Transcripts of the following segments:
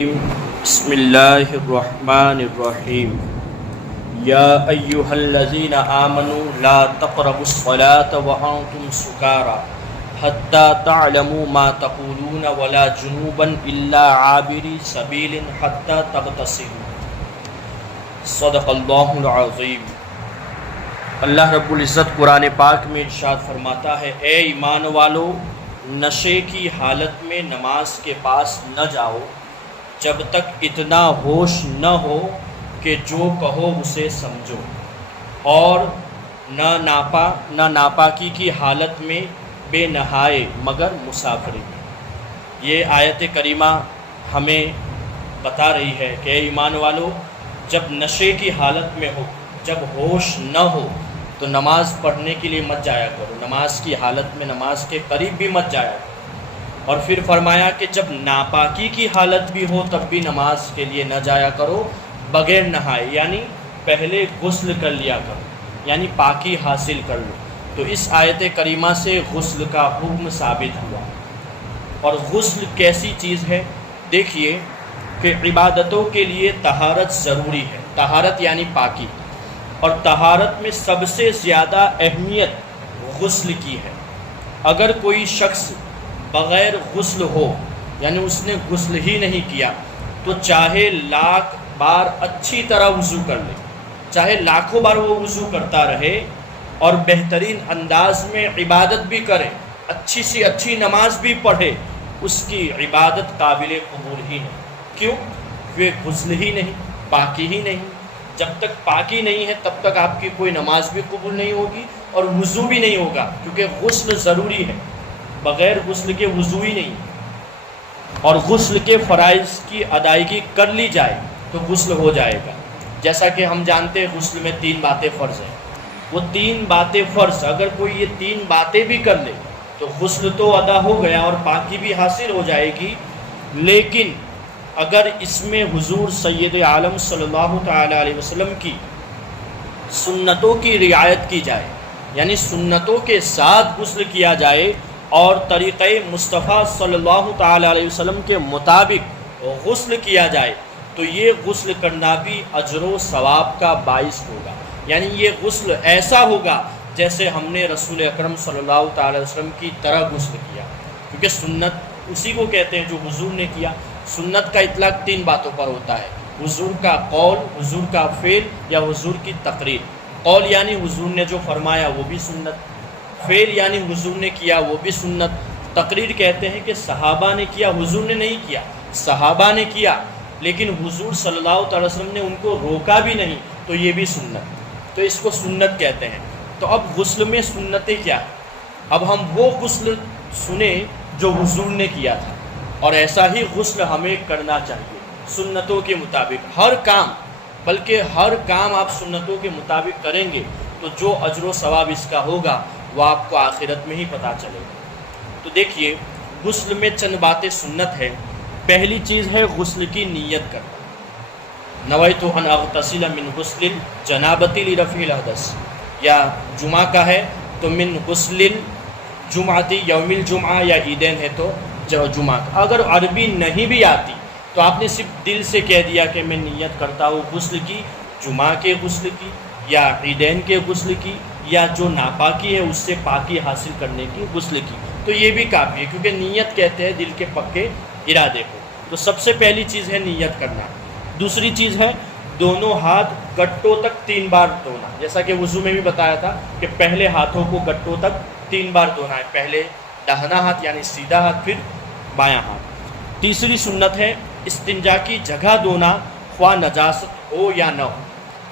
بسم اللہ الرحمن الرحیم یا ایہا الذین آمنوا لا تقربوا الصلاة وانتم سکارى حتی تعلموا ما تقولون ولا جنوبا الا عابری سبیل حتی تغتسلوا۔ صدق اللہ العظیم۔ اللہ رب العزت قرآن پاک میں ارشاد فرماتا ہے، اے ایمان والو، نشے کی حالت میں نماز کے پاس نہ جاؤ جب تک اتنا ہوش نہ ہو کہ جو کہو اسے سمجھو، اور نہ ناپاکی کی حالت میں بے نہائے مگر مسافری میں۔ یہ آیت کریمہ ہمیں بتا رہی ہے کہ اے ایمان والو، جب نشے کی حالت میں ہو، جب ہوش نہ ہو تو نماز پڑھنے کے لیے مت جایا کرو، نماز کی حالت میں نماز کے قریب بھی مت جایا کرو۔ اور پھر فرمایا کہ جب ناپاکی کی حالت بھی ہو تب بھی نماز کے لیے نہ جایا کرو بغیر نہائے، یعنی پہلے غسل کر لیا کرو، یعنی پاکی حاصل کر لو۔ تو اس آیت کریمہ سے غسل کا حکم ثابت ہوا۔ اور غسل کیسی چیز ہے؟ دیکھیے کہ عبادتوں کے لیے طہارت ضروری ہے، طہارت یعنی پاکی، اور طہارت میں سب سے زیادہ اہمیت غسل کی ہے۔ اگر کوئی شخص بغیر غسل ہو، یعنی اس نے غسل ہی نہیں کیا، تو چاہے لاکھ بار اچھی طرح وضو کر لے، چاہے لاکھوں بار وہ وضو کرتا رہے اور بہترین انداز میں عبادت بھی کرے، اچھی سی اچھی نماز بھی پڑھے، اس کی عبادت قابل قبول ہی نہیں۔ کیوں؟ وہ غسل ہی نہیں، پاکی ہی نہیں۔ جب تک پاکی نہیں ہے تب تک آپ کی کوئی نماز بھی قبول نہیں ہوگی اور وضو بھی نہیں ہوگا، کیونکہ غسل ضروری ہے، بغیر غسل کے وضو ہی نہیں۔ اور غسل کے فرائض کی ادائیگی کر لی جائے تو غسل ہو جائے گا۔ جیسا کہ ہم جانتے ہیں غسل میں 3 باتیں فرض ہیں، وہ 3 باتیں فرض، اگر کوئی یہ 3 باتیں بھی کر لے تو غسل تو ادا ہو گیا اور پاکی بھی حاصل ہو جائے گی۔ لیکن اگر اس میں حضور سید عالم صلی اللہ تعالیٰ علیہ وسلم کی سنتوں کی رعایت کی جائے، یعنی سنتوں کے ساتھ غسل کیا جائے اور طریقہ مصطفیٰ صلی اللہ تعالیٰ علیہ وسلم کے مطابق غسل کیا جائے، تو یہ غسل کرنا بھی اجر و ثواب کا باعث ہوگا۔ یعنی یہ غسل ایسا ہوگا جیسے ہم نے رسول اکرم صلی اللہ تعالیٰ علیہ وسلم کی طرح غسل کیا، کیونکہ سنت اسی کو کہتے ہیں جو حضور نے کیا۔ سنت کا اطلاق 3 باتوں پر ہوتا ہے، حضور کا قول، حضور کا فعل یا حضور کی تقریر۔ قول یعنی حضور نے جو فرمایا وہ بھی سنت، فعل یعنی حضور نے کیا وہ بھی سنت، تقریر کہتے ہیں کہ صحابہ نے کیا، حضور نے نہیں کیا، صحابہ نے کیا، لیکن حضور صلی اللہ تعالی وسلم نے ان کو روکا بھی نہیں، تو یہ بھی سنت، تو اس کو سنت کہتے ہیں۔ تو اب غسل میں سنتیں کیا؟ اب ہم وہ غسل سنیں جو حضور نے کیا تھا، اور ایسا ہی غسل ہمیں کرنا چاہیے سنتوں کے مطابق۔ ہر کام، بلکہ ہر کام آپ سنتوں کے مطابق کریں گے تو جو اجر و ثواب اس کا ہوگا وہ آپ کو آخرت میں ہی پتہ چلے گا۔ تو دیکھیے غسل میں چند باتیں سنت ہے۔ پہلی چیز ہے غسل کی نیت کرنا، نویت ان اغتسل من غسل الجنابۃ لرفع الحدث، یا جمعہ کا ہے تو من غسل الجمعۃ یوم الجمعہ، یا عیدین ہے تو جمعہ کا۔ اگر عربی نہیں بھی آتی تو آپ نے صرف دل سے کہہ دیا کہ میں نیت کرتا ہوں غسل کی، جمعہ کے غسل کی یا عیدین کے غسل کی، یا جو ناپاکی ہے اس سے پاکی حاصل کرنے کی غسل کی، تو یہ بھی کافی ہے، کیونکہ نیت کہتے ہیں دل کے پکے ارادے کو۔ تو سب سے پہلی چیز ہے نیت کرنا۔ دوسری چیز ہے دونوں ہاتھ گٹوں تک 3 بار دھونا، جیسا کہ وضو میں بھی بتایا تھا کہ پہلے ہاتھوں کو گٹوں تک 3 بار دھونا ہے، پہلے داہنا ہاتھ یعنی سیدھا ہاتھ، پھر بایاں ہاتھ۔ تیسری سنت ہے استنجا کی جگہ دھونا، خواہ نجاست ہو یا نہ ہو،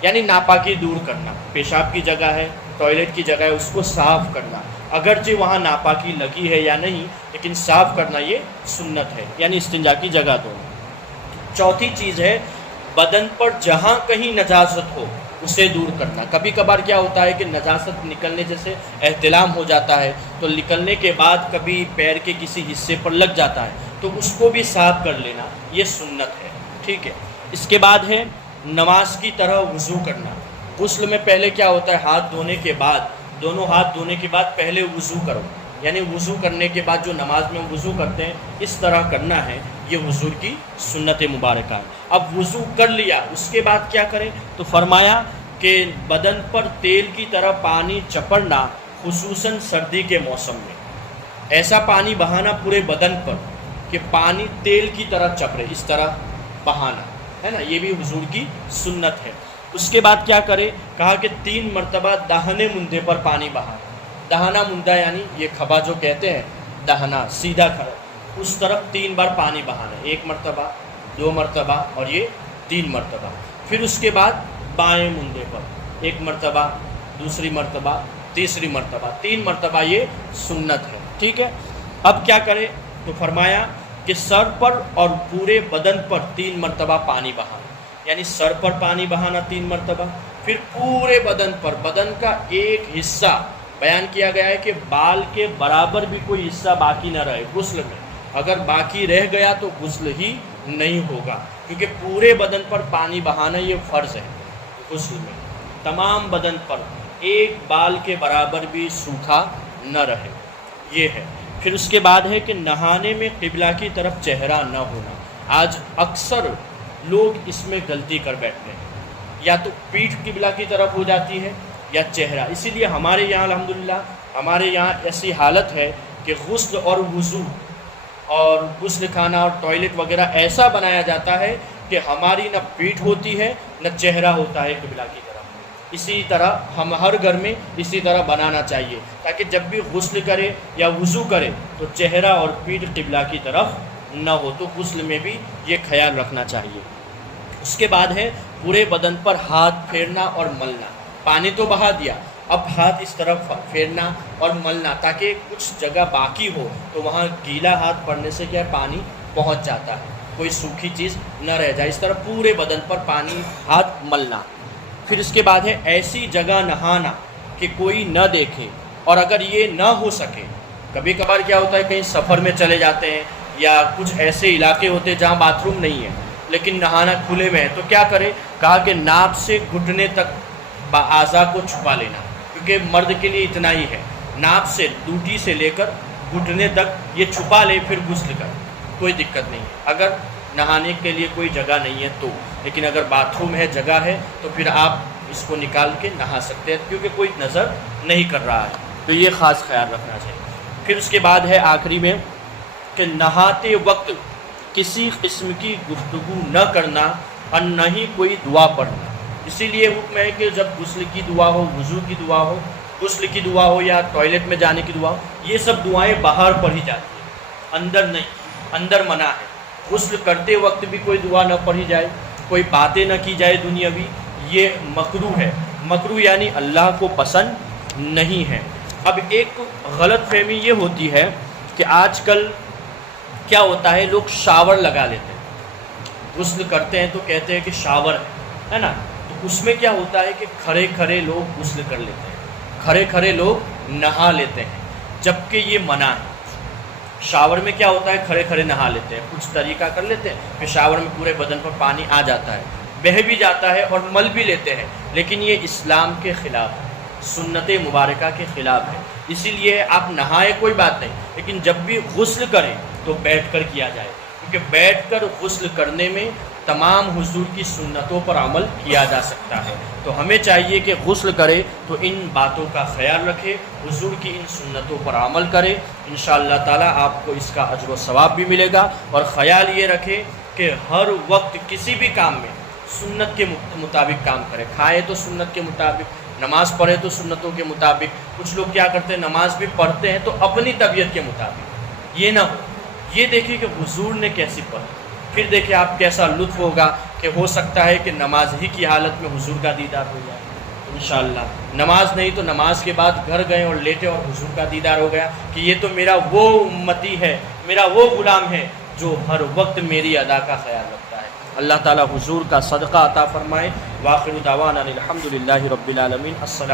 یعنی ناپاکی دور کرنا۔ پیشاب کی جگہ ہے، ٹوائلٹ کی جگہ ہے، اس کو صاف کرنا، اگرچہ وہاں ناپاکی لگی ہے یا نہیں، لیکن صاف کرنا یہ سنت ہے، یعنی استنجا کی جگہ دھونا۔ چوتھی چیز ہے بدن پر جہاں کہیں نجاست ہو اسے دور کرنا۔ کبھی کبھار کیا ہوتا ہے کہ نجاست نکلنے جیسے احتلام ہو جاتا ہے تو نکلنے کے بعد کبھی پیر کے کسی حصے پر لگ جاتا ہے، تو اس کو بھی صاف کر لینا، یہ سنت ہے، ٹھیک ہے۔ اس کے بعد ہے نماز کی طرح وضو کرنا۔ غسل میں پہلے کیا ہوتا ہے، ہاتھ دھونے کے بعد، دونوں ہاتھ دھونے کے بعد پہلے وضو کرو، یعنی وضو کرنے کے بعد جو نماز میں ہم وضو کرتے ہیں اس طرح کرنا ہے، یہ حضور کی سنت مبارکہ ہے۔ اب وضو کر لیا، اس کے بعد کیا کریں؟ تو فرمایا کہ بدن پر تیل کی طرح پانی چپڑنا، خصوصاً سردی کے موسم میں ایسا پانی بہانا پورے بدن پر کہ پانی تیل کی طرح چپڑے، اس طرح بہانا ہے نا، یہ بھی حضور کی سنت ہے۔ اس کے بعد کیا کرے؟ کہا کہ 3 مرتبہ داہنے مندے پر پانی بہانا۔ دہنا مندہ یعنی یہ کھبا جو کہتے ہیں، دہنا سیدھا کھڑا، اس طرف 3 بار پانی بہانا، 1 مرتبہ، 2 مرتبہ اور یہ 3 مرتبہ۔ پھر اس کے بعد بائیں مندے پر 1 مرتبہ، دوسری مرتبہ، تیسری مرتبہ، 3 مرتبہ یہ سنت ہے، ٹھیک ہے۔ اب کیا کرے؟ تو فرمایا کہ سر پر اور پورے بدن پر 3 مرتبہ پانی بہانا، یعنی سر پر پانی بہانا 3 مرتبہ، پھر پورے بدن پر، بدن کا ایک حصہ بیان کیا گیا ہے کہ بال کے برابر بھی کوئی حصہ باقی نہ رہے غسل میں، اگر باقی رہ گیا تو غسل ہی نہیں ہوگا، کیونکہ پورے بدن پر پانی بہانا یہ فرض ہے غسل میں، تمام بدن پر ایک بال کے برابر بھی سوکھا نہ رہے، یہ ہے۔ پھر اس کے بعد ہے کہ نہانے میں قبلہ کی طرف چہرہ نہ ہونا۔ آج اکثر لوگ اس میں غلطی کر بیٹھتے ہیں، یا تو پیٹھ قبلہ کی طرف ہو جاتی ہے یا چہرہ۔ اسی لیے ہمارے یہاں الحمدللہ ہمارے یہاں ایسی حالت ہے کہ غسل اور وضو اور غسل خانہ اور ٹوائلٹ وغیرہ ایسا بنایا جاتا ہے کہ ہماری نہ پیٹھ ہوتی ہے نہ چہرہ ہوتا ہے قبلہ کی طرف۔ اسی طرح ہم ہر گھر میں اسی طرح بنانا چاہیے، تاکہ جب بھی غسل کرے یا وضو کرے تو چہرہ اور پیٹھ قبلہ کی طرف نہ ہو، تو غسل میں بھی یہ خیال رکھنا چاہیے۔ اس کے بعد ہے پورے بدن پر ہاتھ پھیرنا اور ملنا۔ پانی تو بہا دیا، اب ہاتھ اس طرف پھیرنا اور ملنا، تاکہ کچھ جگہ باقی ہو تو وہاں گیلا ہاتھ پڑنے سے کیا پانی پہنچ جاتا ہے، کوئی سوکھی چیز نہ رہ جائے، اس طرح پورے بدن پر پانی ہاتھ ملنا۔ پھر اس کے بعد ہے ایسی جگہ نہانا کہ کوئی نہ دیکھے، اور اگر یہ نہ ہو سکے، کبھی کبھار کیا ہوتا ہے کہیں سفر میں چلے جاتے ہیں یا کچھ ایسے علاقے ہوتے ہیں جہاں باتھ روم نہیں ہے لیکن نہانا کھلے میں ہے، تو کیا کرے؟ کہا کہ ناپ سے گھٹنے تک اعضاء کو چھپا لینا، کیونکہ مرد کے لیے اتنا ہی ہے، ناپ سے ڈوٹی سے لے کر گھٹنے تک یہ چھپا لے، پھر غسل کر، کوئی دقت نہیں ہے اگر نہانے کے لیے کوئی جگہ نہیں ہے تو۔ لیکن اگر باتھ روم ہے، جگہ ہے، تو پھر آپ اس کو نکال کے نہا سکتے ہیں، کیونکہ کوئی نظر نہیں کر رہا ہے، تو یہ خاص خیال رکھنا چاہیے۔ پھر اس کے بعد ہے آخری میں کہ نہاتے وقت کسی قسم کی گفتگو نہ کرنا اور نہ ہی کوئی دعا پڑھنا۔ اسی لیے حکم ہے کہ جب غسل کی دعا ہو، وضو کی دعا ہو، غسل کی دعا ہو یا ٹوائلٹ میں جانے کی دعا ہو، یہ سب دعائیں باہر پڑھی جاتی ہیں، اندر نہیں، اندر منع ہے۔ غسل کرتے وقت بھی کوئی دعا نہ پڑھی جائے، کوئی باتیں نہ کی جائے دنیاوی، یہ مکروہ ہے۔ مکروہ یعنی اللہ کو پسند نہیں ہے۔ اب ایک غلط فہمی یہ ہوتی ہے کہ آج کل کیا ہوتا ہے، لوگ شاور لگا لیتے ہیں، غسل کرتے ہیں تو کہتے ہیں کہ شاور ہے نا، تو اس میں کیا ہوتا ہے کہ کھڑے کھڑے لوگ غسل کر لیتے ہیں، کھڑے کھڑے لوگ نہا لیتے ہیں، جبکہ یہ منع ہے۔ شاور میں کیا ہوتا ہے، کھڑے کھڑے نہا لیتے ہیں، کچھ طریقہ کر لیتے ہیں، پھر شاور میں پورے بدن پر پانی آ جاتا ہے، بہہ بھی جاتا ہے اور مل بھی لیتے ہیں، لیکن یہ اسلام کے خلاف ہے، سنت مبارکہ کے خلاف ہے۔ اسی لیے آپ نہائے کوئی بات نہیں، لیکن جب بھی غسل کریں تو بیٹھ کر کیا جائے، کیونکہ بیٹھ کر غسل کرنے میں تمام حضور کی سنتوں پر عمل کیا جا سکتا ہے۔ تو ہمیں چاہیے کہ غسل کرے تو ان باتوں کا خیال رکھے، حضور کی ان سنتوں پر عمل کرے، انشاءاللہ تعالیٰ آپ کو اس کا اجر و ثواب بھی ملے گا۔ اور خیال یہ رکھے کہ ہر وقت کسی بھی کام میں سنت کے مطابق کام کرے، کھائے تو سنت کے مطابق، نماز پڑھے تو سنتوں کے مطابق۔ کچھ لوگ کیا کرتے ہیں، نماز بھی پڑھتے ہیں تو اپنی طبیعت کے مطابق، یہ نہ ہو۔ یہ دیکھیں کہ حضور نے کیسی پڑھی، پھر دیکھیں آپ کیسا لطف ہوگا کہ ہو سکتا ہے کہ نماز ہی کی حالت میں حضور کا دیدار ہو جائے انشاءاللہ۔ نماز نہیں تو نماز کے بعد گھر گئے اور لیٹے اور حضور کا دیدار ہو گیا کہ یہ تو میرا وہ امتی ہے، میرا وہ غلام ہے جو ہر وقت میری ادا کا خیال رکھتا ہے۔ اللہ تعالیٰ حضور کا صدقہ عطا فرمائے۔ وآخر دعوانا الحمدللہ رب العالمین۔ السلام